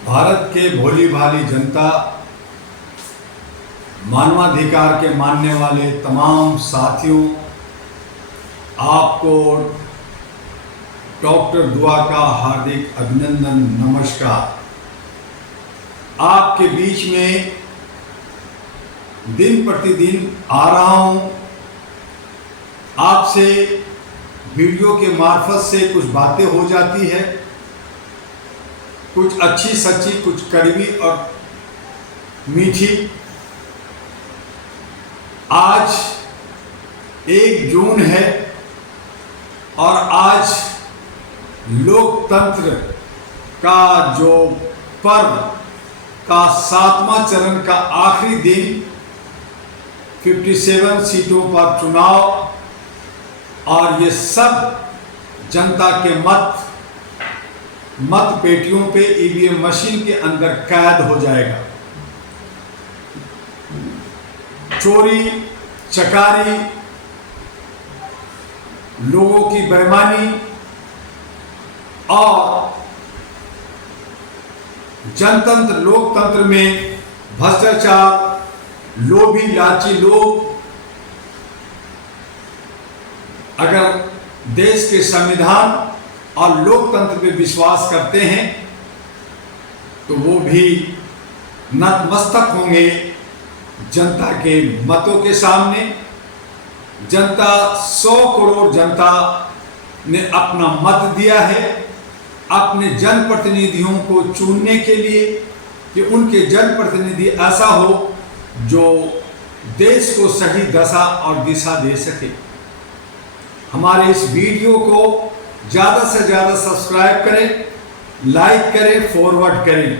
भारत के भोली भाली जनता, मानवाधिकार के मानने वाले तमाम साथियों, आपको डॉक्टर दुआ का हार्दिक अभिनंदन, नमस्कार। आपके बीच में दिन प्रतिदिन आ रहा हूं। आपसे वीडियो के मार्फत से कुछ बातें हो जाती है, कुछ अच्छी सच्ची, कुछ कड़वी और मीठी। आज 1 जून है और आज लोकतंत्र का जो पर्व का 7वां चरण का आखिरी दिन, 57 सीटों पर चुनाव, और ये सब जनता के मत पेटियों पे ईवीएम मशीन के अंदर कैद हो जाएगा। चोरी चकारी, लोगों की बेईमानी और जनतंत्र लोकतंत्र में भ्रष्टाचार, लोभी लालची लोग अगर देश के संविधान और लोकतंत्र पे विश्वास करते हैं तो वो भी नतमस्तक होंगे जनता के मतों के सामने। जनता 100 करोड़ जनता ने अपना मत दिया है अपने जनप्रतिनिधियों को चुनने के लिए कि उनके जनप्रतिनिधि ऐसा हो जो देश को सही दशा और दिशा दे सके। हमारे इस वीडियो को ज़्यादा से ज़्यादा सब्सक्राइब करें, लाइक करें, फॉरवर्ड करें,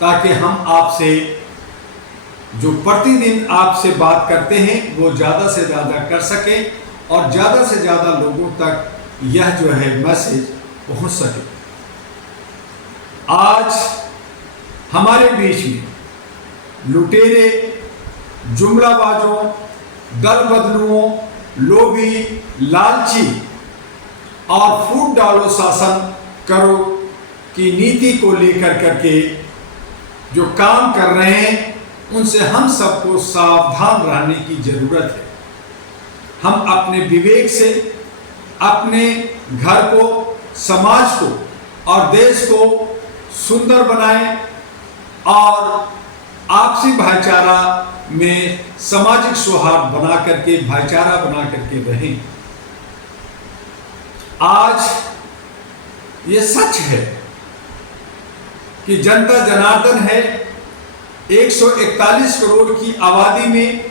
ताकि हम आपसे जो प्रतिदिन आपसे बात करते हैं वो ज़्यादा से ज़्यादा कर सकें और ज़्यादा से ज़्यादा लोगों तक यह जो है मैसेज पहुंच सके। आज हमारे बीच में लुटेरे, जुमलाबाजों, दल बदलुओं, लोभी, लालची और फूट डालो शासन करो की नीति को लेकर करके जो काम कर रहे हैं, उनसे हम सबको सावधान रहने की जरूरत है। हम अपने विवेक से अपने घर को, समाज को और देश को सुंदर बनाएं और आपसी भाईचारा में सामाजिक सौहार्द बना करके, भाईचारा बना करके रहें। आज ये सच है कि जनता जनार्दन है। 141 करोड़ की आबादी में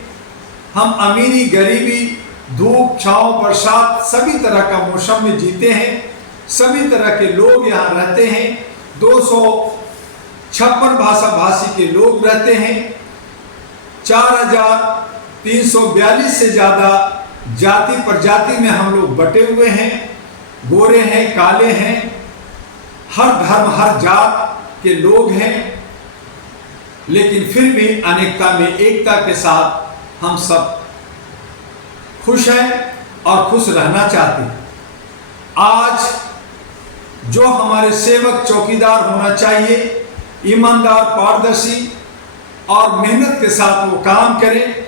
हम अमीरी, गरीबी, धूप, छांव, बरसात सभी तरह का मौसम में जीते हैं। सभी तरह के लोग यहाँ रहते हैं। 256 भाषा भाषी के लोग रहते हैं। 4342 से ज़्यादा जाति प्रजाति में हम लोग बटे हुए हैं। गोरे हैं, काले हैं, हर धर्म हर जात के लोग हैं, लेकिन फिर भी अनेकता में एकता के साथ हम सब खुश हैं और खुश रहना चाहते हैं। आज जो हमारे सेवक चौकीदार होना चाहिए, ईमानदार, पारदर्शी और मेहनत के साथ वो काम करें,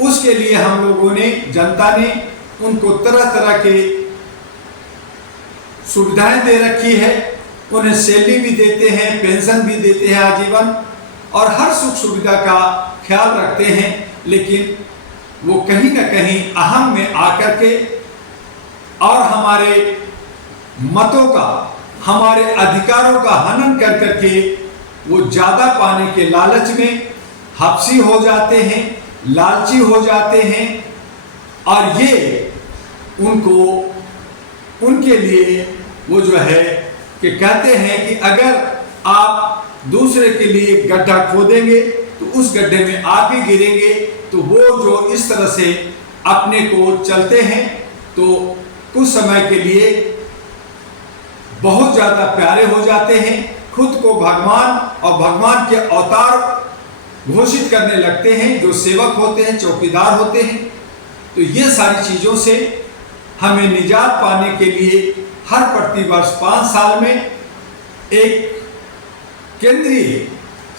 उसके लिए हम लोगों ने, जनता ने उनको तरह तरह के सुविधाएं दे रखी है। उन्हें सैलरी भी देते हैं, पेंशन भी देते हैं आजीवन, और हर सुख सुविधा का ख्याल रखते हैं। लेकिन वो कहीं ना कहीं अहम में आकर के और हमारे मतों का, हमारे अधिकारों का हनन कर करके वो ज़्यादा पाने के लालच में हफ्सी हो जाते हैं, लालची हो जाते हैं। और ये उनके लिए वो जो है कि कहते हैं कि अगर आप दूसरे के लिए गड्ढा खोदेंगे तो उस गड्ढे में आप ही गिरेंगे। तो वो जो इस तरह से अपने को चलते हैं तो कुछ समय के लिए बहुत ज़्यादा प्यारे हो जाते हैं, खुद को भगवान और भगवान के अवतार घोषित करने लगते हैं, जो सेवक होते हैं, चौकीदार होते हैं। तो ये सारी चीज़ों से हमें निजात पाने के लिए हर प्रतिवर्ष 5 साल में एक केंद्रीय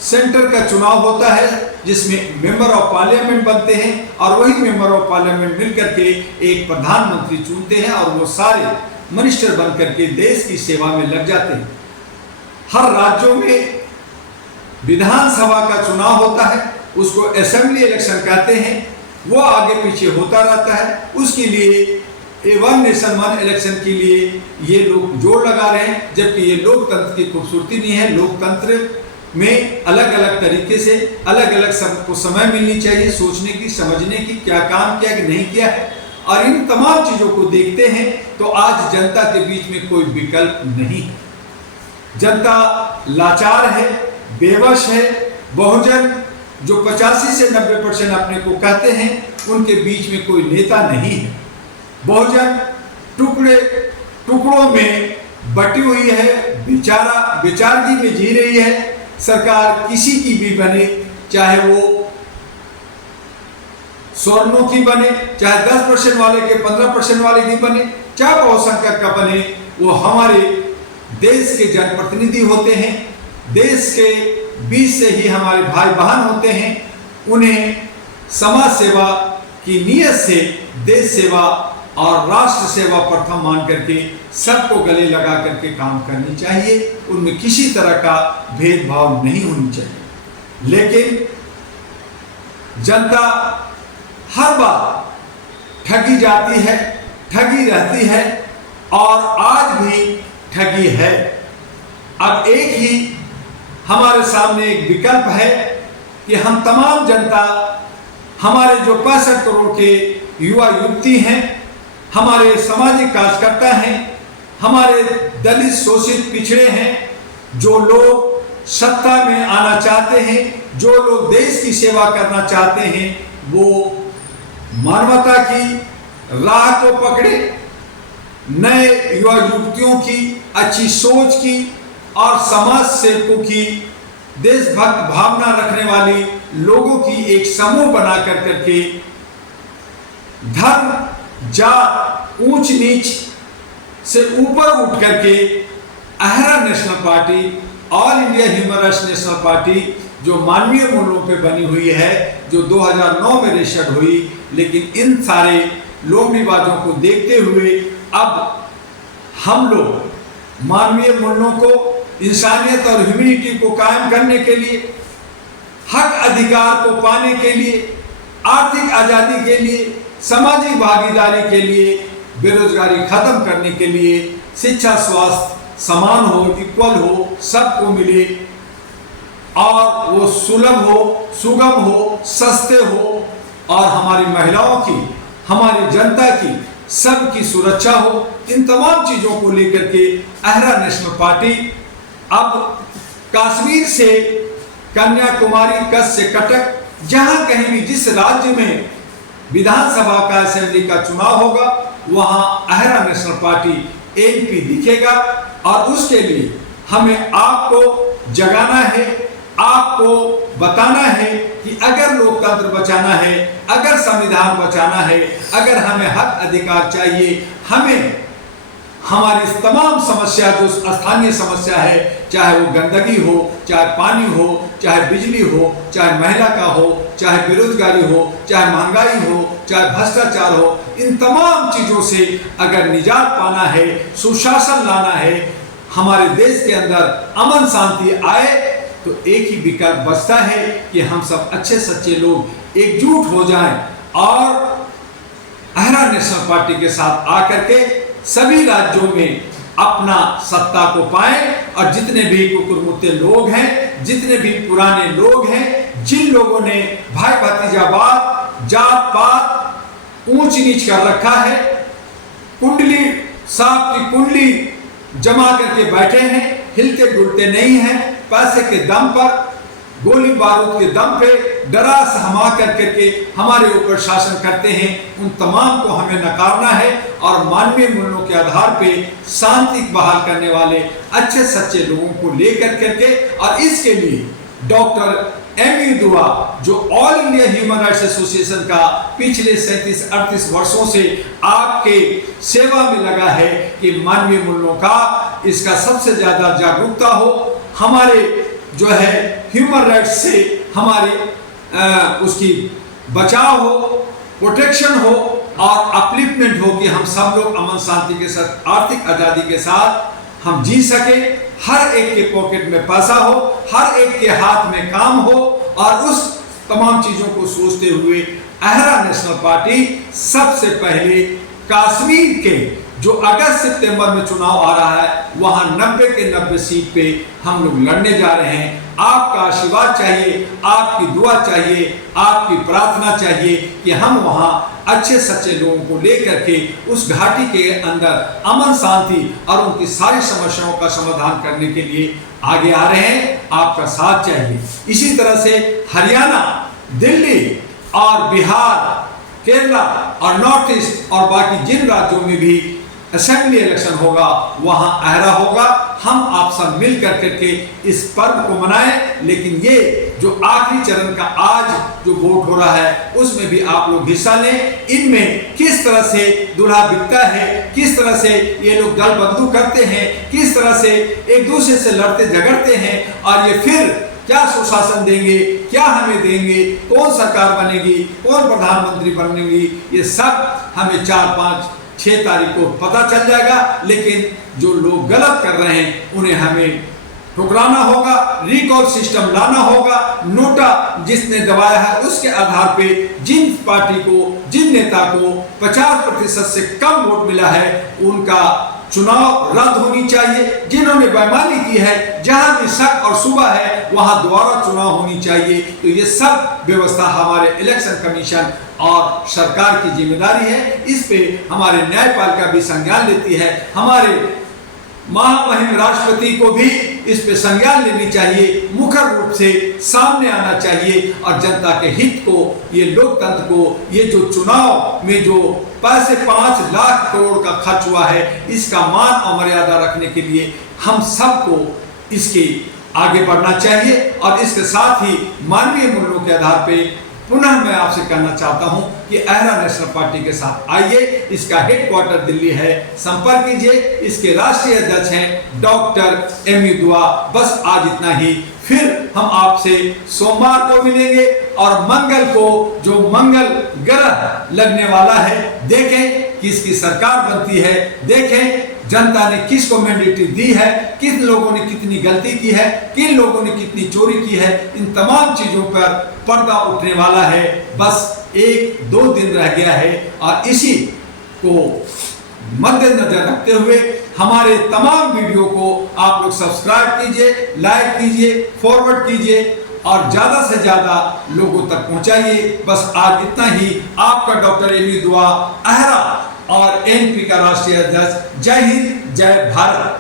सेंटर का चुनाव होता है जिसमें मेंबर ऑफ पार्लियामेंट बनते हैं और वही मेंबर ऑफ पार्लियामेंट मिलकर के एक प्रधानमंत्री चुनते हैं और वो सारे मिनिस्टर बनकर के देश की सेवा में लग जाते हैं। हर राज्यों में विधानसभा का चुनाव होता है, उसको असेंबली इलेक्शन कहते हैं, वो आगे पीछे होता रहता है। उसके लिए वन नेशन वन इलेक्शन के लिए ये लोग जोर लगा रहे हैं, जबकि ये लोकतंत्र की खूबसूरती नहीं है। लोकतंत्र में अलग अलग तरीके से अलग अलग सबको समय मिलनी चाहिए सोचने की, समझने की, क्या काम किया कि नहीं किया है। और इन तमाम चीजों को देखते हैं तो आज जनता के बीच में कोई विकल्प नहीं है। जनता लाचार है, बेबस है। बहुजन जो 85 से 90% अपने को कहते हैं, उनके बीच में कोई नेता नहीं है। बहुजन टुकड़ों में बटी हुई है, बेचारगी में जी रही है। सरकार किसी की भी बने, चाहे वो स्वर्णों की बने, चाहे 10% वाले के 15% वाले की बने, चाहे बहुसंख्यक का बने, वो हमारे देश के जनप्रतिनिधि होते हैं। देश के बीच से ही हमारे भाई बहन होते हैं। उन्हें समाज सेवा की नीयत से देश सेवा और राष्ट्र सेवा प्रथम मान करके सबको गले लगा करके काम करनी चाहिए। उनमें किसी तरह का भेदभाव नहीं होनी चाहिए। लेकिन जनता हर बार ठगी जाती है, ठगी रहती है और आज भी ठगी है। अब एक ही हमारे सामने एक विकल्प है कि हम तमाम जनता, हमारे जो 65 करोड़ के युवा युवती हैं, हमारे सामाजिक कार्यकर्ता हैं, हमारे दलित शोषित पिछड़े हैं, जो लोग सत्ता में आना चाहते हैं, जो लोग देश की सेवा करना चाहते हैं, वो मानवता की राह को पकड़े, नए युवा युवतियों की अच्छी सोच की और समाज सेवकों की, देशभक्त भावना रखने वाली लोगों की एक समूह बना करके धर्म, जात, ऊंच नीच से ऊपर उठ करके अहरा national party, all India human rights national party, जो मानवीय मूल्यों पे बनी हुई है, जो 2009 में रजिस्टर्ड हुई, लेकिन इन सारे लोक रिवाजों को देखते हुए अब हम लोग मानवीय मूल्यों को, इंसानियत और ह्यूमैनिटी को कायम करने के लिए, हक अधिकार को पाने के लिए, आर्थिक आजादी के लिए, सामाजिक भागीदारी के लिए, बेरोजगारी खत्म करने के लिए, शिक्षा स्वास्थ्य समान हो, इक्वल हो, सबको मिले और वो सुलभ हो, सुगम हो, सस्ते हो और हमारी महिलाओं की, हमारी जनता की, सबकी सुरक्षा हो। इन तमाम चीजों को लेकर के अहरा नेशनल पार्टी अब कश्मीर से कन्याकुमारी, कच्छ से कटक, जहां कहीं भी जिस राज्य में विधानसभा का, असेंबली का चुनाव होगा, वहां अहरा नेशनल पार्टी एमपी दिखेगा। और उसके लिए हमें आपको जगाना है, आपको बताना है कि अगर लोकतंत्र बचाना है, अगर संविधान बचाना है, अगर हमें हक अधिकार चाहिए, हमें हमारी तमाम समस्या, जो स्थानीय समस्या है, चाहे वो गंदगी हो, चाहे पानी हो, चाहे बिजली हो, चाहे महिला का हो, चाहे बेरोजगारी हो, चाहे महंगाई हो, चाहे भ्रष्टाचार हो, इन तमाम चीजों से अगर निजात पाना है, सुशासन लाना है, हमारे देश के अंदर अमन शांति आए, तो एक ही विकल्प बचता है कि हम सब अच्छे सच्चे लोग एकजुट हो जाएं और अहरा नेशनल पार्टी के साथ आकर के सभी राज्यों में अपना सत्ता को पाएं। और जितने भी कुकुरमुत्ते लोग हैं, जितने भी पुराने लोग हैं, जिन लोगों ने भाई भतीजावाद, जात पात, ऊंच नीच कर रखा है, कुंडली, सांप की कुंडली जमा करके बैठे हैं, हिलते डुलते नहीं हैं, पैसे के दम पर, गोली बारूद के दम पे डरा सहमा करके हमारे ऊपर शासन करते हैं, उन तमाम को हमें नकारना है और मानवीय मूल्यों के आधार पे शांति बहाल करने वाले अच्छे सच्चे लोगों को लेकर करके, और इसके लिए डॉक्टर एम दुआ, जो all India human rights association का पिछले 37-38 वर्षों से आपके सेवा में लगा है कि मानवीय मूल्यों का, इसका सबसे ज्यादा जागरूकता हो, हमारे जो है ह्यूमन राइट्स से हमारे उसकी बचाव हो, प्रोटेक्शन हो और अपलिफ्टमेंट हो कि हम सब लोग अमन शांति के साथ, आर्थिक आज़ादी के साथ हम जी सके। हर एक के पॉकेट में पैसा हो, हर एक के हाथ में काम हो, और उस तमाम चीज़ों को सोचते हुए अहरा नेशनल पार्टी सबसे पहले कश्मीर के जो अगस्त सितंबर में चुनाव आ रहा है वहां 90 के 90 सीट पे हम लोग लड़ने जा रहे हैं। आपका आशीर्वाद चाहिए, आपकी दुआ चाहिए, आपकी प्रार्थना चाहिए कि हम वहां अच्छे सच्चे लोगों को लेकर के उस घाटी के अंदर अमन शांति और उनकी सारी समस्याओं का समाधान करने के लिए आगे आ रहे हैं। आपका साथ चाहिए। इसी तरह से हरियाणा, दिल्ली और बिहार, केरला और नॉर्थ ईस्ट और बाकी जिन राज्यों में भी असेंबली इलेक्शन होगा वहां अहरा होगा। हम आप सब मिल करके इस पर्व को मनाएं। लेकिन ये जो आखिरी चरण का आज जो वोट हो रहा है उसमें भी आप लोग हिस्सा लें। इनमें किस तरह से दूल्हा बिकता है, किस तरह से ये लोग दल बदलू करते हैं, किस तरह से एक दूसरे से लड़ते झगड़ते हैं, और ये फिर क्या सुशासन देंगे, क्या हमें देंगे, कौन सरकार बनेगी, कौन प्रधानमंत्री बनेगी, ये सब हमें 4, 5, 6 तारीख को पता चल जाएगा। लेकिन जो लोग गलत कर रहे हैं उन्हें हमें ठुकराना होगा, रिकॉल सिस्टम लाना होगा। नोटा जिसने दबाया है उसके आधार पे जिन पार्टी को, जिन नेता को 50% से कम वोट मिला है उनका चुनाव रद्द होनी चाहिए। जिन्होंने बेईमानी की है, जहां भी शक और शुबा है वहां दोबारा चुनाव होनी चाहिए। तो ये सब व्यवस्था हमारे इलेक्शन कमीशन और सरकार की जिम्मेदारी है। इस पे हमारे न्यायपालिका भी संज्ञान लेती है। हमारे महामहिम राष्ट्रपति को भी इस पे संज्ञान लेनी चाहिए, मुखर रूप से सामने आना चाहिए और जनता के हित को, ये लोकतंत्र को, ये जो चुनाव में जो पैसे 5 लाख करोड़ का खर्च हुआ है इसका मान और मर्यादा रखने के लिए हम सबको इसके आगे बढ़ना चाहिए। और इसके साथ ही मानवीय मूल्यों के आधार पे पुनः मैं आपसे कहना चाहता हूं कि अहरा नेशनल पार्टी के साथ आइए। इसका हेडक्वार्टर दिल्ली है, संपर्क कीजिए। इसके राष्ट्रीय अध्यक्ष हैं डॉक्टर एम.यू. दुआ। बस आज इतना ही। फिर हम आपसे सोमवार को मिलेंगे और मंगल को जो मंगल ग्रह लगने वाला है, देखें किसकी सरकार बनती है, देखें जनता ने किसको मैंडेटरी दी है, किन लोगों ने कितनी गलती की है, किन लोगों ने कितनी चोरी की है। इन तमाम चीजों पर पर्दा उठने वाला है। बस 1-2 दिन रह गया है और इसी को मद्देनजर रखते हुए हमारे तमाम वीडियो को आप लोग सब्सक्राइब कीजिए, लाइक कीजिए, फॉरवर्ड कीजिए और ज्यादा से ज्यादा लोगों तक पहुंचाइए। बस आज इतना ही। आपका डॉक्टर एम.यू. दुआ, अहरा और एनपी का राष्ट्रीय अध्यक्ष। जय हिंद, जय भारत।